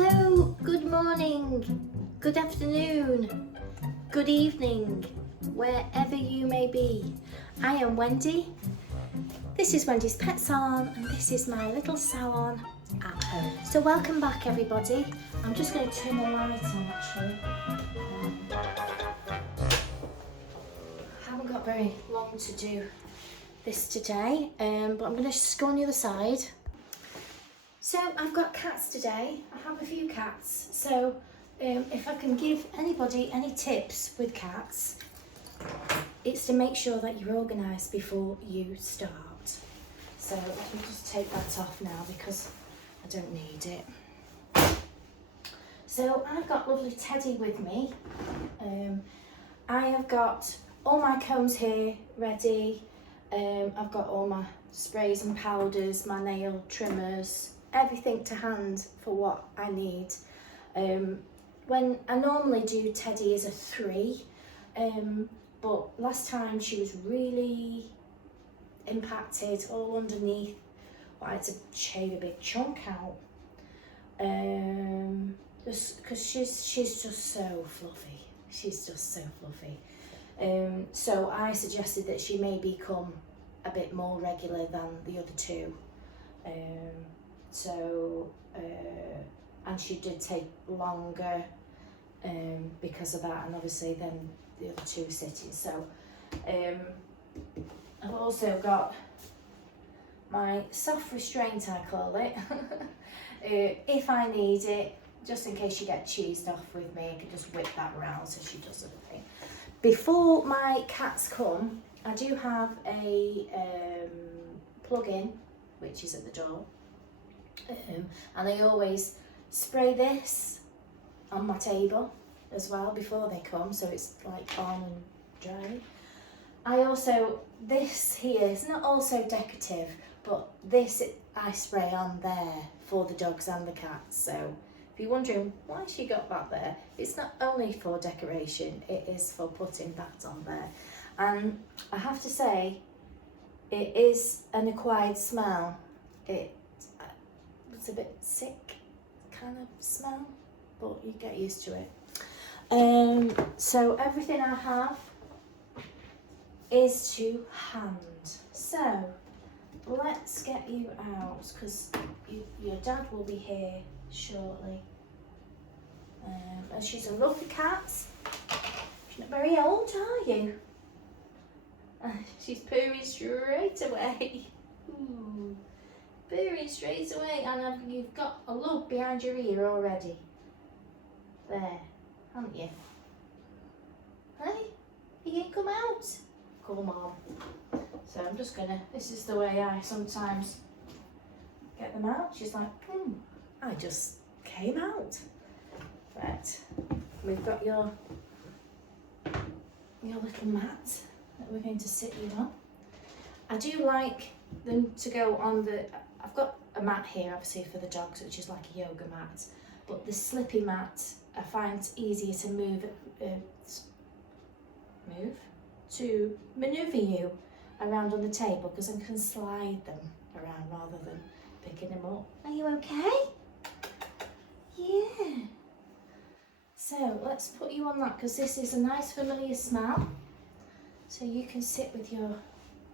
Hello, good morning, good afternoon, good evening, wherever you may be. I am Wendy. This is Wendy's Pet Salon and this is my little salon at home. So welcome back everybody. I'm just going to turn the light on actually. I haven't got very long to do this today, but I'm going to just go on the other side. So I've got cats today. I have a few cats. So if I can give anybody any tips with cats, it's to make sure that you're organised before you start. So let me just take that off now because I don't need it. So I've got lovely Teddy with me. I have got all my combs here ready. I've got all my sprays and powders, my nail trimmers, everything to hand for what I need. When I normally do Teddy as a 3, but last time she was really impacted all underneath. I had to shave a big chunk out, just because she's just so fluffy. She's just so fluffy. So I suggested that she may become a bit more regular than the other 2. And she did take longer because of that, and obviously then the other 2 cities. So I've also got my soft restraint, I call it. If I need it, just in case she gets cheesed off with me, I can just whip that around so she doesn't think. Before my cats come, I do have a plug-in, which is at the door. And I always spray this on my table as well before they come, so it's like on and dry. I also, this here is not also decorative, but this I spray on there for the dogs and the cats. So if you're wondering why she got that there, it's not only for decoration, it is for putting that on there. And I have to say, it is an acquired smell. It's a bit sick kind of smell, but you get used to it. So everything I have is to hand. So let's get you out because your dad will be here shortly. And she's a lovely cat. She's not very old, are you? She's purring straight away. Ooh. Purring straight away, and you've got a lug behind your ear already. There, haven't you? Hey, you can come out. Come on. So I'm just gonna, this is the way I sometimes get them out. She's like, I just came out. Right, we've got your little mat that we're going to sit you on. I do like them to go on the, I've got a mat here obviously for the dogs, which is like a yoga mat, but the slippy mat I find easier to maneuver you around on the table because I can slide them around rather than picking them up. Are you okay? Yeah. So let's put you on that because this is a nice familiar smell. So you can sit with your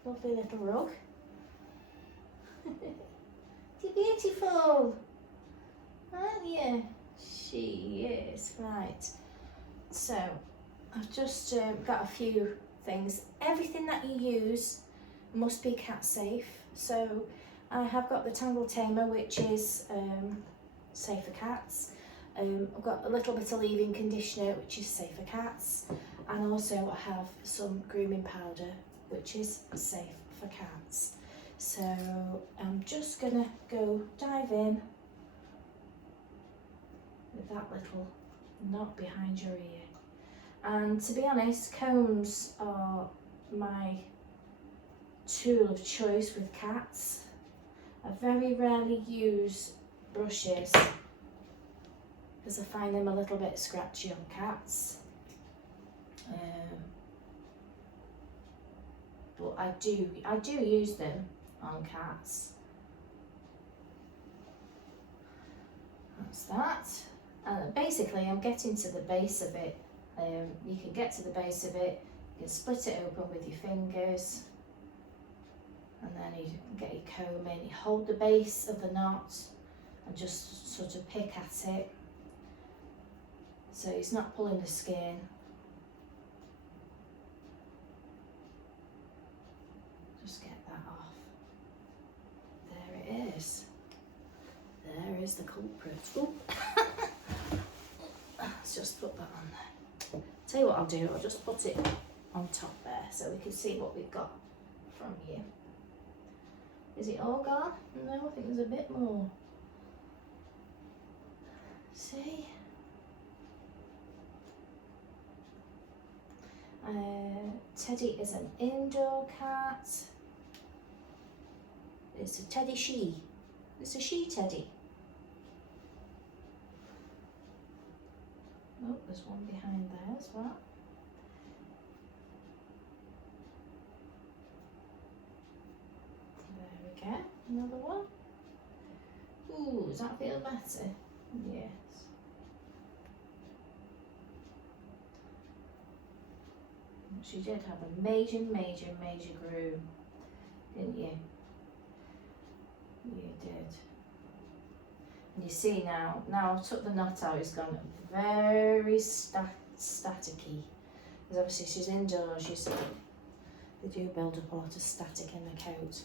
lovely little rug. You're beautiful, aren't you? She is. Right, so I've just got a few things. Everything that you use must be cat safe. So I have got the Tangle Tamer, which is safe for cats. I've got a little bit of leave-in conditioner, which is safe for cats. And also I have some grooming powder, which is safe for cats. So I'm just gonna go dive in with that little knot behind your ear. And to be honest, combs are my tool of choice with cats. I very rarely use brushes because I find them a little bit scratchy on cats. But I do use them on cats. that's that. And basically I'm getting to the base of it. You can get to the base of it, you can split it open with your fingers, and then you get your comb in, you hold the base of the knot and just sort of pick at it so it's not pulling the skin. Just get that off. There it is. There is the culprit. Oh. Let's just put that on there. Tell you what I'll do, I'll just put it on top there so we can see what we've got from here. Is it all gone? No, I think there's a bit more. See? Teddy is an indoor cat. It's a teddy she. It's a she teddy. Oh, there's one behind there as well. There we go. Another one. Ooh, does that feel better? Yes. She did have a major groom, didn't you? You did. And you see now I've took the knot out, it's gone very staticky. Because obviously she's indoors, you see, they do build up a lot of static in the coat.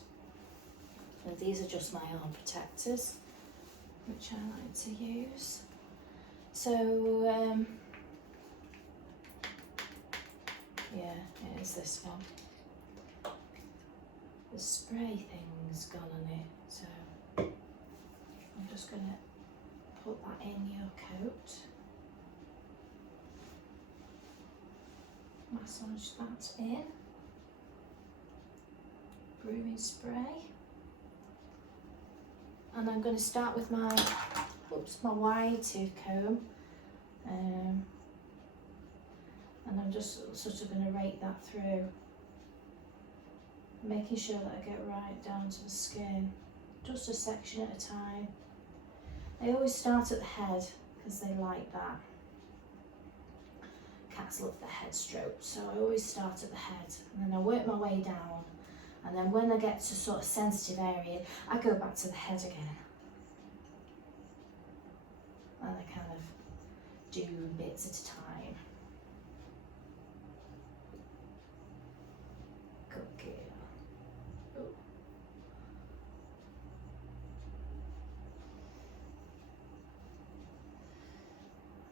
And these are just my arm protectors, which I like to use. So, yeah, it is this one. The spray thing's gone on it, so I'm just going to put that in your coat. Massage that in. Grooming spray. And I'm going to start with my wide tooth comb. And I'm just sort of going to rake that through, making sure that I get right down to the skin, just a section at a time. I always start at the head because they like that. Cats love the head strokes, so I always start at the head and then I work my way down, and then when I get to sort of sensitive area, I go back to the head again. And I kind of do bits at a time. Oh.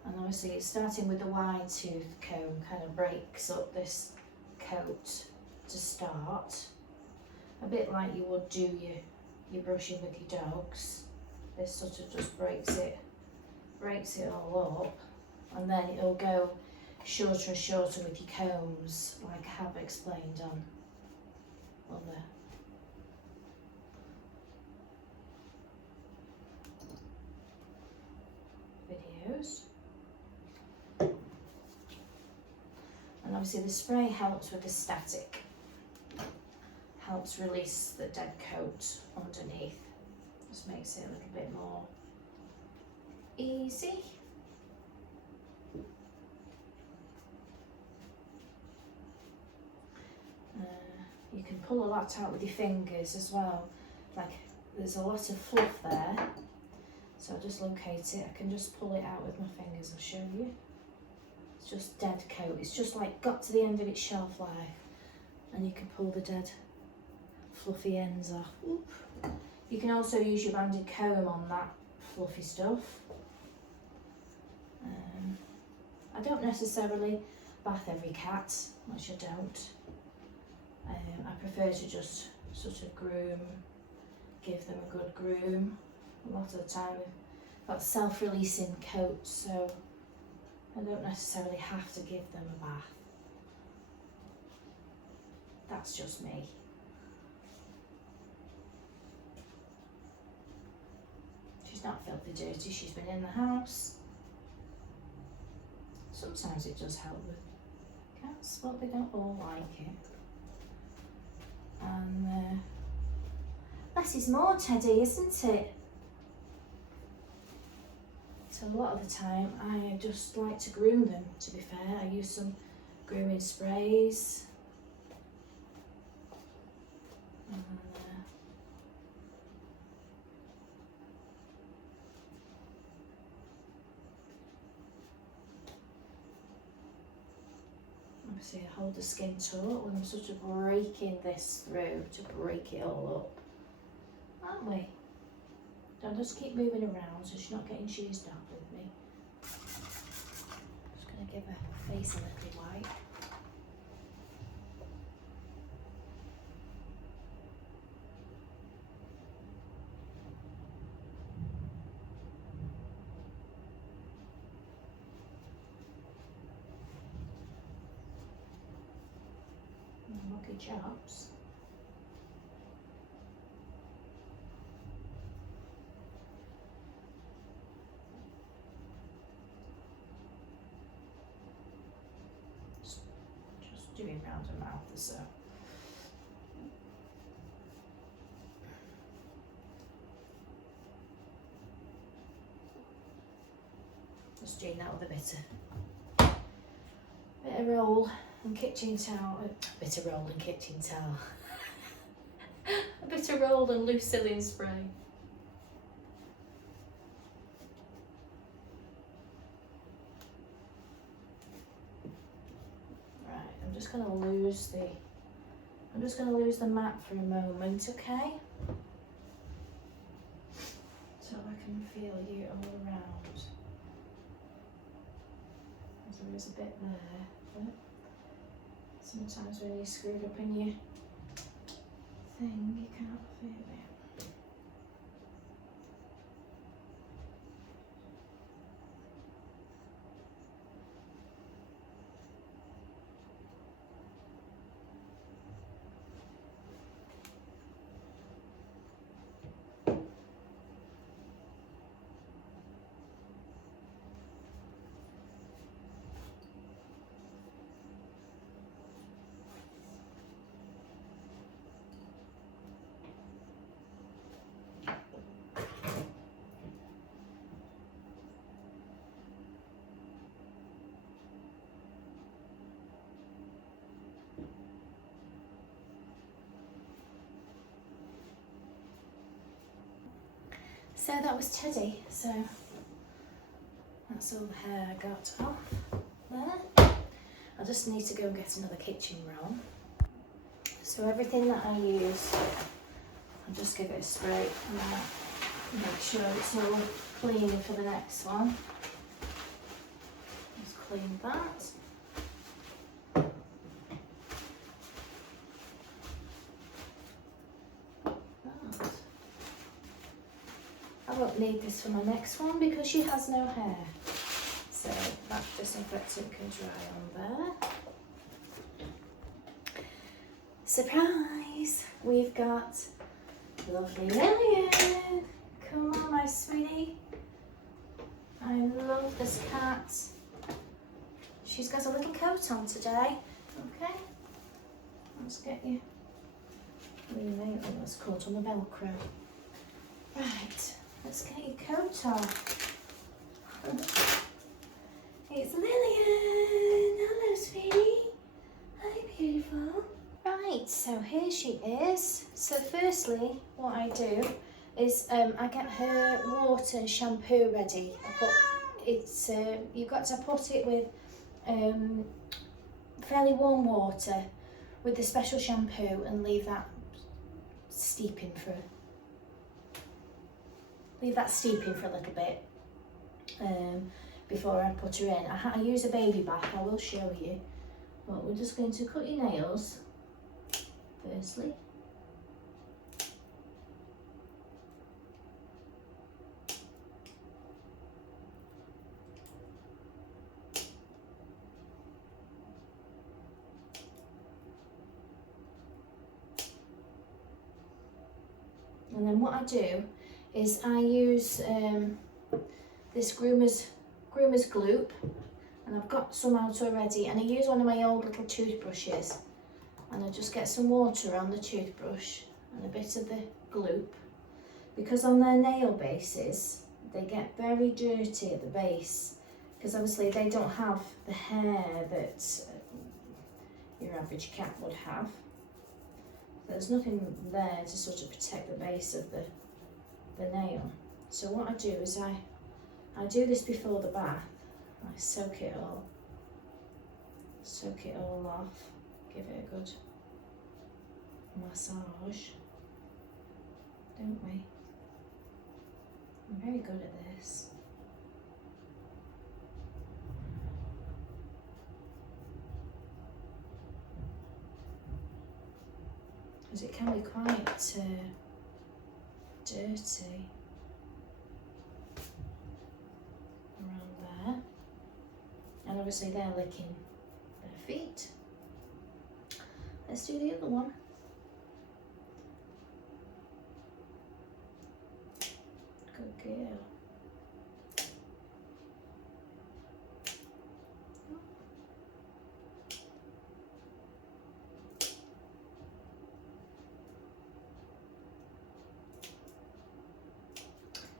And obviously starting with the wide tooth comb kind of breaks up this coat to start, a bit like you would do your brushing with your dogs. This sort of just breaks it all up, and then it'll go shorter and shorter with your combs, like I have explained on other videos. And obviously the spray helps with the static, helps release the dead coat underneath, just makes it a little bit more easy. You can pull a lot out with your fingers as well, like there's a lot of fluff there, so I'll just locate it. I can just pull it out with my fingers, I'll show you. It's just dead coat, it's just like got to the end of its shelf life, and you can pull the dead fluffy ends off. Oop. You can also use your banded comb on that fluffy stuff. I don't necessarily bath every cat, which I don't. I prefer to just sort of groom, give them a good groom. A lot of the time we've got self-releasing coats, so I don't necessarily have to give them a bath. That's just me. She's not filthy dirty, she's been in the house. Sometimes it does help with cats, but they don't all like it. And less is more, Teddy, isn't it? So a lot of the time I just like to groom them, to be fair. I use some grooming sprays. And, obviously I hold the skin taut when I'm sort of breaking this through to break it all up. Aren't we? Don't just keep moving around so she's not getting cheesed up with me. Just going to give her face a little wipe. Lucky chops. Just doing round her mouth or so. Just doing that with a bit of roll and kitchen towel. A bit of roll and kitchen towel. A bit of roll and loose saline spray. Right, I'm just going to lose the mat for a moment, okay? So I can feel you all around. There is a bit there, but sometimes when you're screwed up in your thing, you can't feel it. So that was Teddy, so that's all the hair I got off there. I just need to go and get another kitchen roll. So everything that I use, I'll just give it a spray and make sure it's all clean for the next one. Just clean that. I won't need this for my next one because she has no hair. So that disinfectant can dry on there. Surprise! We've got lovely Lillian. Come on, my sweetie. I love this cat. She's got a little coat on today. Okay. Let's get you. Oh, that's caught on the Velcro. Right. Let's get your coat off. It's Lillian. Hello, sweetie. Hi, beautiful. Right, so here she is. So firstly, what I do is I get her water and shampoo ready. You've got to put it with fairly warm water with the special shampoo and leave that steeping for a little bit before I put her in. I use a baby bath, I will show you. But we're just going to cut your nails firstly. And then what I do is I use this Groomer's gloop, and I've got some out already, and I use one of my old little toothbrushes, and I just get some water on the toothbrush and a bit of the gloop, because on their nail bases they get very dirty at the base because obviously they don't have the hair that your average cat would have. There's nothing there to sort of protect the base of the nail. So what I do is I do this before the bath. I soak it all off, give it a good massage, don't we? I'm very good at this. Because it can be quite dirty around there. And obviously they're licking their feet. Let's do the other one. Good girl.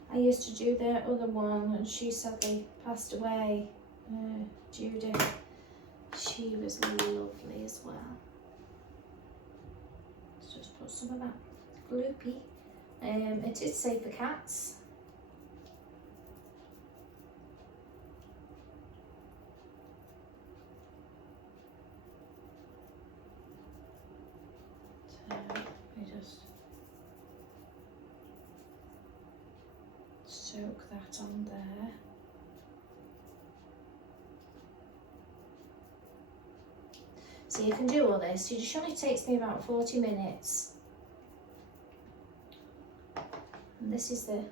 I used to do the other one and she sadly passed away, Judith. She was lovely as well. Let's just put some of that gloopy. It is safe for cats. So we just soak that on there. So you can do all this. It just only takes me about 40 minutes. And this is the,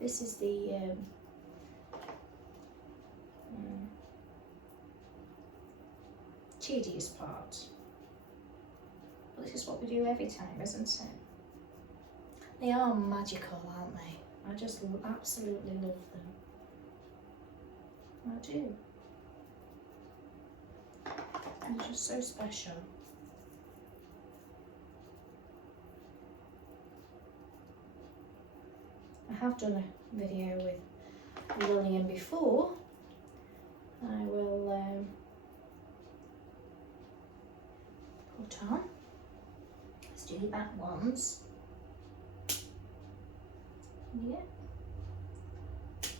this is the tedious part. But this is what we do every time, isn't it? They are magical, aren't they? I just absolutely love them. I do. They're just so special. I have done a video with Lillian before. I will put on. Let's do that once. Yeah.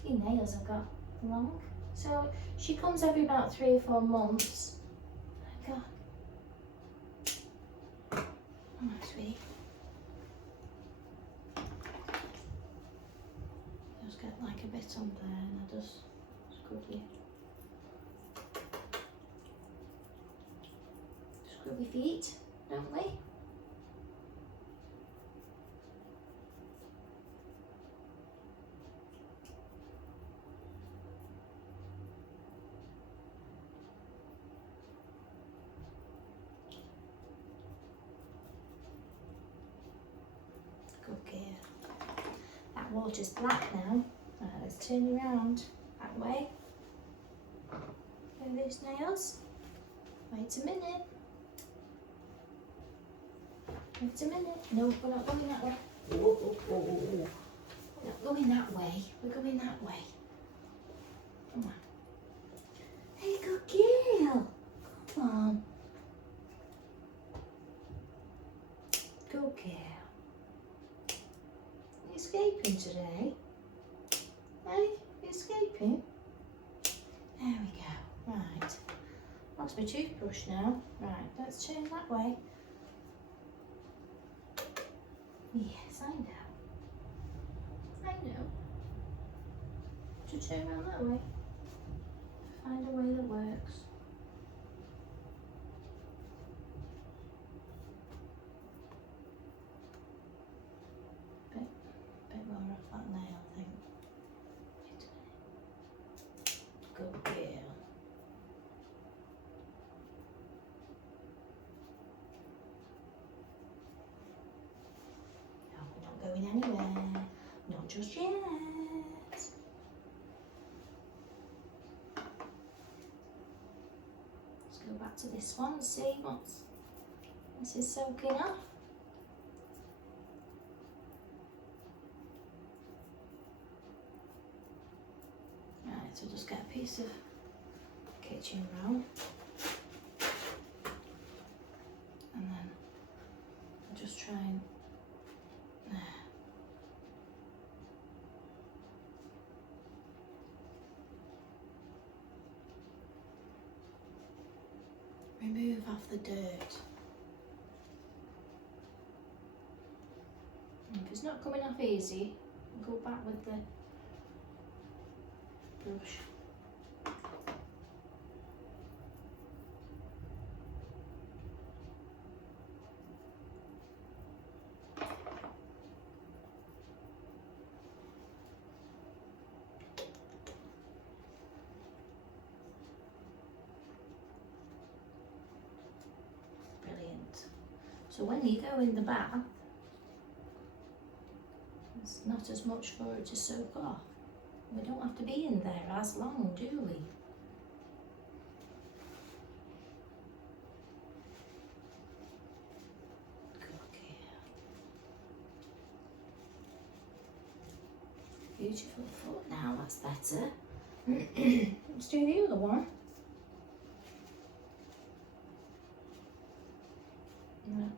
Your nails have got long. So she comes every about 3 or 4 months. Oh my God. Oh, sweetie. Just get like a bit on there and I just scrub you. Scrub your feet, don't we? Good girl. That water's black now. Let's turn around that way. Go those nails. Wait a minute. Wait a minute. No, we're not going that way. We're not going that way. We're going that way. Come on. Hey, good girl. Come on. Good girl. You escaping today? Hey, you escaping? There we go. Right. That's my toothbrush now. Right, let's turn that way. Yes, I know. I know. To turn around that way. Find a way that works. Bit more off that nail, I think. Wait a minute. Good girl. No, we're not going anywhere. Not just yet. Let's go back to this one and see what's this is soaking off. So just get a piece of kitchen roll, and then I'll just try and remove off the dirt. And if it's not coming off easy, go back with the brush. Brilliant. So when you go in the bath, it's not as much for it to soak off. We don't have to be in there as long, do we? Okay. Beautiful foot now, that's better. Let's do the other one. Yeah.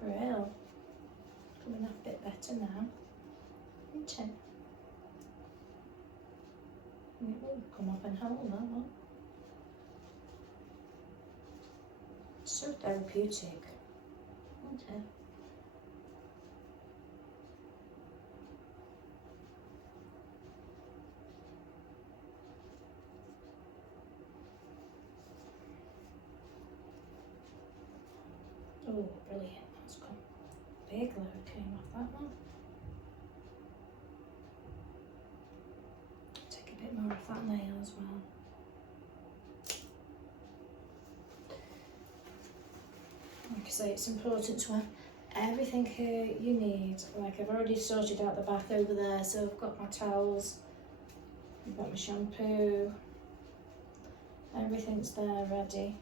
Brill. Coming off a bit better now, isn't it? And it will come up and hold that one. So therapeutic, isn't it? Oh, brilliant. That's come. Big load came off that one. Take a bit more off that nail as well. Like I say, it's important to have everything here you need. Like I've already sorted out the bath over there, so I've got my towels, I've got my shampoo, everything's there ready.